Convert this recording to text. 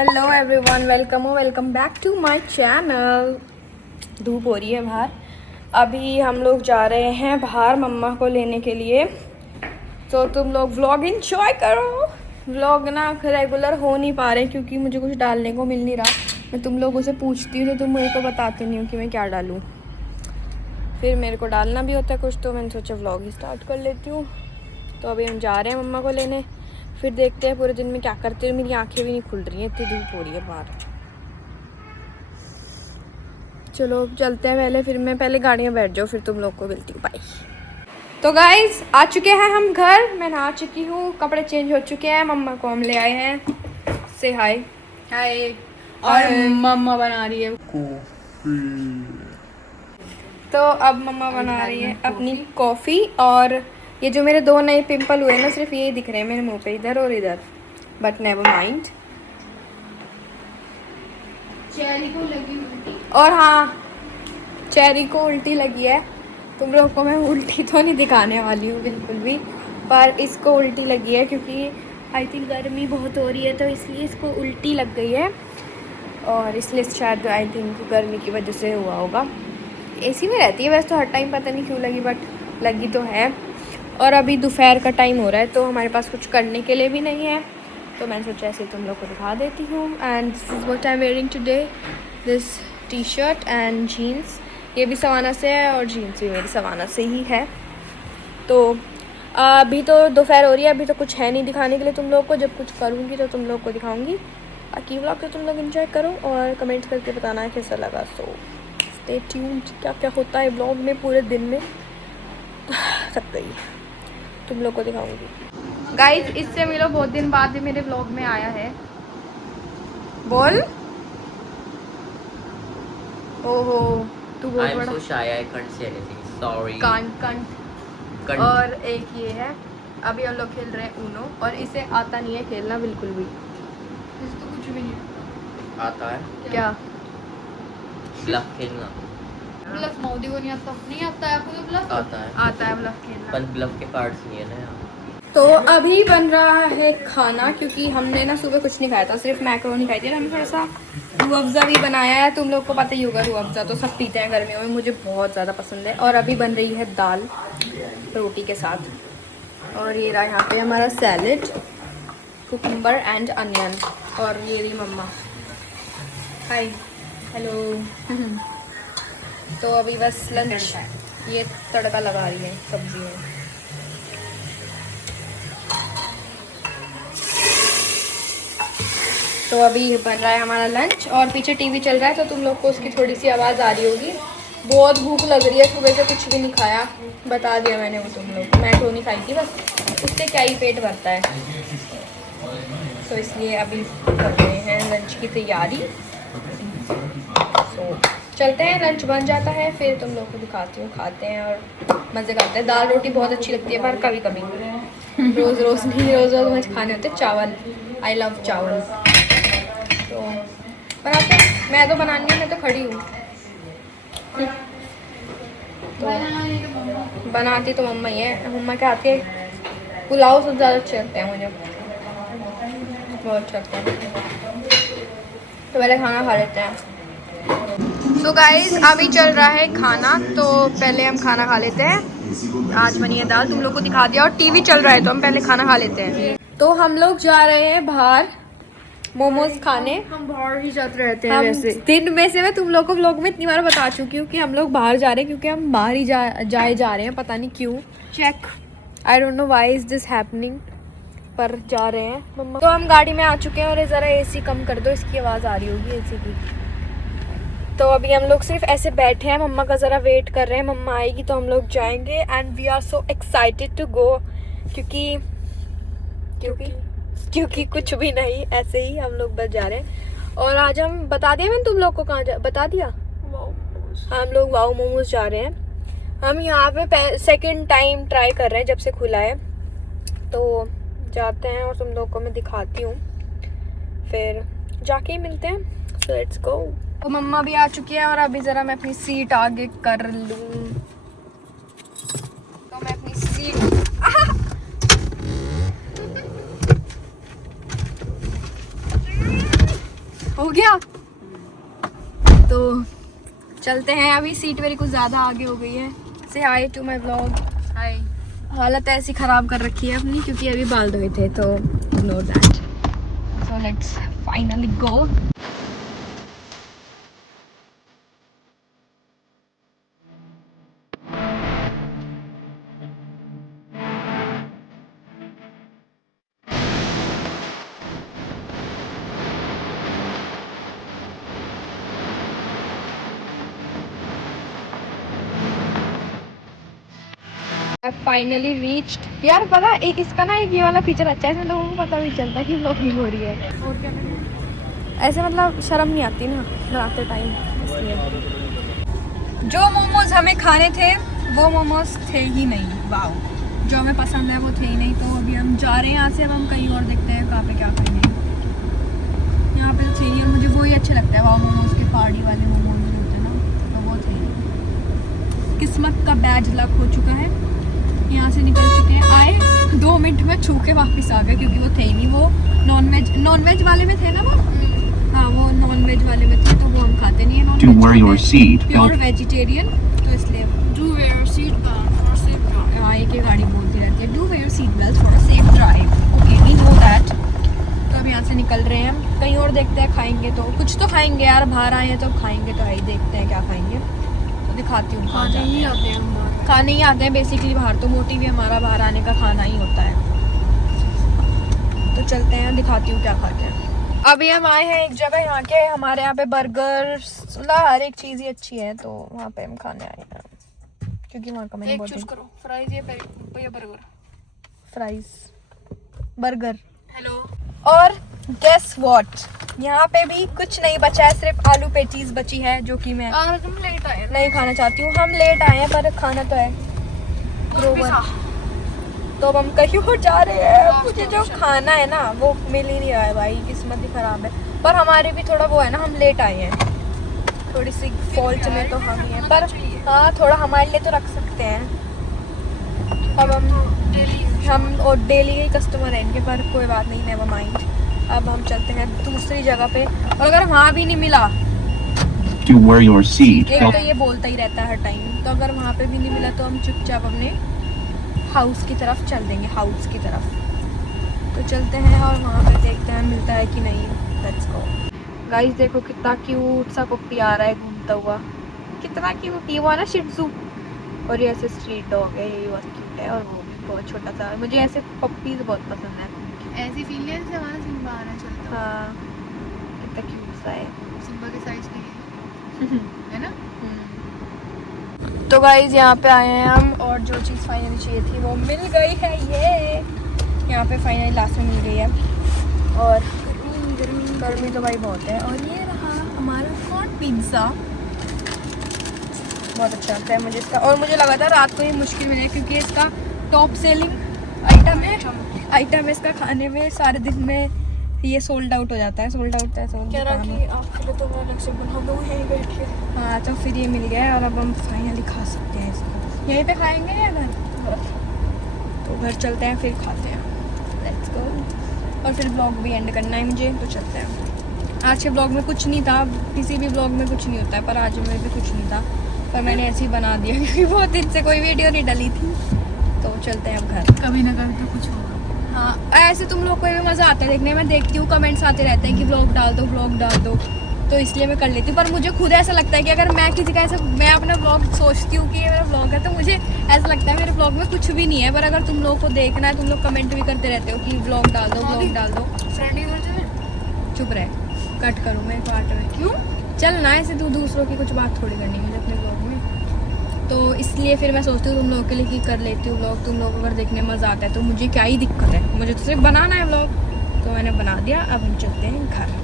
Hello everyone, welcome back to my channel. धूप हो रही है बाहर। अभी हम लोग जा रहे हैं बाहर मम्मा को लेने के लिए, तो तुम लोग व्लॉग एंजॉय करो। व्लॉग ना रेगुलर हो नहीं पा रहे क्योंकि मुझे कुछ डालने को मिल नहीं रहा। मैं तुम लोगों से पूछती हूँ तो तुम मेरे को बताते नहीं हो कि मैं क्या डालूँ, फिर मेरे को डालना भी होता है कुछ, तो मैंने सोचा व्लॉग ही स्टार्ट कर लेती हूँ। तो अभी हम जा रहे हैं मम्मा को लेने, फिर देखते हैं पूरे दिन में क्या करते हैं। मेरी आंखें भी नहीं खुल रही हैं, इतनी धूप हो रही है बाहर। चलो चलते हैं पहले, फिर मैं पहले गाड़ी में बैठ जाऊँ, फिर तुम लोग को मिलती हूँ। बाय। तो गाइज आ चुके हैं हम घर। मैं नहा चुकी हूँ, कपड़े चेंज हो चुके हैं, मम्मा को हम ले आए हैं। से हाय। हाय। और मम्मा बना रही है तो अब मम्मा बना रही है अपनी कॉफ़ी, और ये जो मेरे दो नए पिंपल हुए ना, सिर्फ ये दिख रहे हैं मेरे मुंह पे, इधर और इधर, बट नेवर माइंड। चेरी को लगी उल्टी। और हाँ, चेरी को उल्टी लगी है। तुम लोग को मैं उल्टी तो नहीं दिखाने वाली हूँ बिल्कुल भी, पर इसको उल्टी लगी है क्योंकि आई थिंक गर्मी बहुत हो रही है, तो इसलिए इसको उल्टी लग गई है। और इसलिए शायद आई थिंक गर्मी की वजह से हुआ होगा। एसी में रहती है वैसे तो हर टाइम, पता नहीं क्यों लगी, बट लगी तो है। और अभी दोपहर का टाइम हो रहा है, तो हमारे पास कुछ करने के लिए भी नहीं है, तो मैंने सोचा ऐसे तुम लोग को दिखा देती हूँ। And this is what I am wearing today, this T shirt and jeans. ये भी सवाना से है और जीन्स भी मेरी सवाना से ही है। तो अभी तो दोपहर हो रही है, अभी तो कुछ है नहीं दिखाने के लिए तुम लोग को। जब कुछ करूँगी तो तुम लोग को दिखाऊँगी। बाकी व्लॉग तो तुम लोग एंजॉय करो और कमेंट करके बताना है कैसा लगा। सो स्टे ट्यून्ड, क्या क्या होता है व्लॉग में पूरे दिन में थक गई, तुम लोग को दिखाऊंगी। गाइस इससे मिलो, बहुत दिन बाद ही मेरे व्लॉग में आया है। बोल। ओहो तू बहुत बड़ा। I'm so shy, I can't say anything. Sorry. Can't. और एक ये है, अभी हम लोग खेल रहे हैं ऊनो, और इसे आता नहीं है खेलना बिल्कुल भी। इसको कुछ भी नहीं आता है क्या? ब्लफ खेलना? ब्लफ मोदी को नहीं आता। नहीं आता है आपको? तो ब्लफ आता है ब्लफ खेलना। पर ब्लफ के कार्ड्स नहीं है ना यहाँ। तो अभी बन रहा है खाना, क्योंकि हमने ना सुबह कुछ नहीं खाया था, सिर्फ मैक्रोनी खाई थी। हमने थोड़ा सा रूह अफ़ज़ा भी बनाया है। तुम लोग को पता ही होगा, रूह अफ़ज़ा तो सब पीते हैं गर्मियों में, मुझे बहुत ज़्यादा पसंद है। और अभी बन रही है दाल रोटी के साथ। और ये रहा यहाँ पे हमारा सैलेड, कुकुम्बर एंड अनियन। और ये रही मम्मा। हाय, हेलो। तो अभी बस लंच, ये तड़का लगा रही है सब्जी में। तो अभी बन रहा है हमारा लंच, और पीछे टीवी चल रहा है, तो तुम लोग को उसकी थोड़ी सी आवाज़ आ रही होगी। बहुत भूख लग रही है, सुबह से कुछ भी नहीं खाया, बता दिया मैंने वो तुम लोग को। मैक्रोनी खाई थी बस, उससे क्या ही पेट भरता है। तो इसलिए अभी कर रहे हैं लंच की तैयारी। तो चलते हैं, लंच बन जाता है फिर तुम लोग को दिखाती हूँ। खाते हैं और मज़े करते हैं। दाल रोटी बहुत अच्छी लगती है, पर कभी कभी, रोज़ रोज़ नहीं। रोज़ रोज़ मुझे खाने होते चावल। आई लव चावल। तो बनाते हैं, मैं तो बनानी हूँ, मैं तो खड़ी हूँ। तो बनाती तो मम्मा ही है। मम्मा के हाथ के पुलाव सबसे ज़्यादा अच्छे लगते हैं मुझे, बहुत अच्छा लगता है। तो पहले खाना खा लेते हैं। तो गाइस अभी चल रहा है खाना, तो पहले हम खाना खा लेते हैं। आज बनी है दाल, तुम लोग को दिखा दिया, और टीवी चल रहा है, तो हम पहले खाना खा लेते हैं। तो हम लोग जा रहे हैं बाहर मोमोज खाने। हम बाहर ही जाते रहते हैं हम वैसे। दिन में से मैं तुम लोग को व्लॉग में इतनी बार बता चुकी हूँ कि हम लोग बाहर जा रहे हैं, क्योंकि हम बाहर ही जा रहे हैं, पता नहीं क्यों। Check. I don't know why is this happening, पर जा रहे हैं मम्मा। तो हम गाड़ी में आ चुके हैं, और ज़रा एसी कम कर दो, इसकी आवाज़ आ रही होगी एसी की। तो अभी हम लोग सिर्फ ऐसे बैठे हैं, मम्मा का ज़रा वेट कर रहे हैं। मम्मा आएगी तो हम लोग जाएंगे, and we are so excited to go, क्योंकि कुछ भी नहीं, ऐसे ही हम लोग बस जा रहे हैं। और आज हम बता दिया मैंने तुम लोग को, कहाँ बता दिया। हम लोग वाओ मोमोज जा रहे हैं। हम यहाँ पे सेकंड टाइम ट्राई कर रहे हैं जब से खुला है, तो जाते हैं और तुम लोग को मैं दिखाती हूँ, फिर जाके ही मिलते हैं। So let's go. तो मम्मा भी आ चुकी है, और अभी ज़रा मैं अपनी सीट आगे कर लूँ, तो मैं अपनी सीट गया। तो चलते हैं, अभी सीट मेरी कुछ ज़्यादा आगे हो गई है। से हाय टू माई व्लॉग। हाय। हालत ऐसी ख़राब कर रखी है अपनी क्योंकि अभी बाल धोए थे, तो ignore that. So let's finally go. Finally reached. यार पता एक इसका ना एक ये वाला फीचर अच्छा है, इसमें लोगों को पता भी चलता है कि व्लॉगिंग हो रही है। और क्या करें? ऐसे मतलब शर्म नहीं आती ना बनाते टाइम, इसलिए। जो मोमोज हमें खाने थे वो मोमोज थे ही नहीं। वाओ, जो हमें पसंद है वो थे ही नहीं। तो अभी हम जा रहे हैं यहाँ से, अब हम कहीं और देखते हैं कहाँ पे क्या खाएंगे। यहाँ पे तो थे ही, और मुझे वो ही अच्छे लगते हैं, वाओ मोमोज के पहाड़ी वाले मोमोज होते हैं ना, तो वो थे। किस्मत का बैड लक हो चुका है, यहाँ से निकल चुके हैं। आए 2 मिनट में छू के वापस आ गए क्योंकि वो थे ही नहीं। वो नॉन वेज वाले में थे ना वो। हाँ, वो नॉन वेज वाले में थे, तो वो हम खाते नहीं है नॉन वेज, प्योर वेजिटेरियन, तो इसलिए। Do wear seat belt for safe drive. हाँ, एक गाड़ी बोलती रहती है do wear seat belt for safe drive. Okay, we know that. तो अब यहाँ से निकल रहे हैं हम, कहीं और देखते हैं खाएंगे तो कुछ तो खाएंगे यार, बाहर आए हैं तो खाएंगे तो आई, देखते हैं क्या खाएंगे। तो दिखाती हूँ। खाने ही आते हैं हम बाहर। खाने ही आते हैं बेसिकली बाहर, तो मोटिव ही हमारा बाहर आने का खाना ही होता है। तो चलते हैं, दिखाती हूँ क्या खाते हैं। अभी हम आए हैं एक जगह, यहाँ के हमारे यहाँ पे बर्गर मतलब हर एक चीज़ ही अच्छी है, तो वहाँ पे हम खाने आए हैं क्योंकि वहाँ का मैंने एक बहुत चूज करो, फ्राइज या बर्गर। Fries, burger. हेलो। और गेस व्हाट, यहाँ पे भी कुछ नहीं बचा है, सिर्फ आलू पेटीज बची है, जो कि मैं और तुम लेट आए ना? नहीं खाना चाहती हूँ। हम लेट आए हैं पर खाना तो है। पिज़्ज़ा। तो अब हम कहीं और जा रहे हैं, मुझे जो खाना है ना वो मिल ही नहीं रहा है भाई, किस्मत ही खराब है। पर हमारे भी थोड़ा वो है ना, हम लेट आए हैं, थोड़ी सी फॉल्ट में तो हम ही हैं, पर हाँ थोड़ा हमारे लिए तो रख सकते हैं। अब हम और डेली के कस्टमर हैं इनके, पर कोई बात नहीं, नेवर माइंड। अब हम चलते हैं दूसरी जगह पे, और अगर वहाँ भी नहीं मिला, to where your seat एक तो ये बोलता ही रहता है हर टाइम, तो अगर वहाँ पे भी नहीं मिला तो हम चुपचाप अपने हाउस की तरफ चल देंगे, हाउस की तरफ। तो चलते हैं और वहाँ पे देखते हैं मिलता है कि नहीं। Let's go. गाइस देखो कितना क्यूट सा पप्पी आ रहा है घूमता हुआ, कितना क्यूट। ये वो है ना शिट्जू, और ये ऐसे स्ट्रीट डॉग है, ये बहुत क्यूट है, और वो भी बहुत छोटा सा। मुझे ऐसे पप्पीज बहुत पसंद है। ऐसी फील है जैसे हमारा सिम्बा आ रहा चलता। हाँ, कितना क्यूट सा है। सिम्बा के साइज का है ना? तो गाइज यहाँ पे आए हैं हम, और जो चीज़ फाइनली चाहिए थी वो मिल गई है। ये यहाँ पे फाइनली लास्ट में मिल गई है, और गर्मी तो भाई बहुत है। और ये रहा हमारा हॉट पिज़्ज़ा, बहुत अच्छा लगता है मुझे इसका। और मुझे लगा था रात को ये मुश्किल मिले क्योंकि इसका टॉप सेलिंग आइटम है इसका खाने में, सारे दिन में ये सोल्ड आउट हो जाता है। सोल्ड आउट ऐसा कह रहा कि आपके लिए तो मैं अलग से बना दूँ यहीं बैठ के। हाँ, तो फिर ये मिल गया है, और अब हम फाइनली खा सकते हैं इसको। यहीं पे खाएंगे या घर? तो घर चलते हैं फिर खाते हैं। Let's go. और फिर ब्लॉग भी एंड करना है मुझे, तो चलते हैं। आज के ब्लॉग में कुछ नहीं था, किसी भी ब्लॉग में कुछ नहीं होता है, पर आज में भी कुछ नहीं था, पर मैंने ऐसे ही बना दिया क्योंकि बहुत दिन से कोई वीडियो नहीं डली थी। तो चलते हैं अब घर। कभी ना कभी तो कुछ होगा। हाँ, ऐसे तुम लोग को भी मज़ा आता है देखने में, देखती हूँ कमेंट्स आते रहते हैं कि व्लॉग डाल दो, व्लॉग डाल दो, तो इसलिए मैं कर लेती हूँ। पर मुझे खुद ऐसा लगता है कि अगर मैं किसी का ऐसा, मैं अपना व्लॉग सोचती हूँ कि ये मेरा व्लॉग है, तो मुझे ऐसा लगता है मेरे व्लॉग में कुछ भी नहीं है। पर अगर तुम लोग को देखना है, तुम लोग कमेंट भी करते रहते हो कि व्लॉग डाल दो, व्लॉग डाल दो। फ्रेंड इधर चले। चुप रहे, कट करूँ मैं पार्ट में। क्यों? चल ना, ऐसे तू दूसरों की कुछ बात थोड़ी करनी मुझे अपने व्लॉग में, तो इसलिए फिर मैं सोचती हूँ तुम लोगों के लिए कि कर लेती हूँ व्लॉग। तुम लोग अगर देखने में मज़ा आता है तो मुझे क्या ही दिक्कत है, मुझे तो सिर्फ बनाना है व्लॉग, तो मैंने बना दिया। अब हम चलते हैं घर।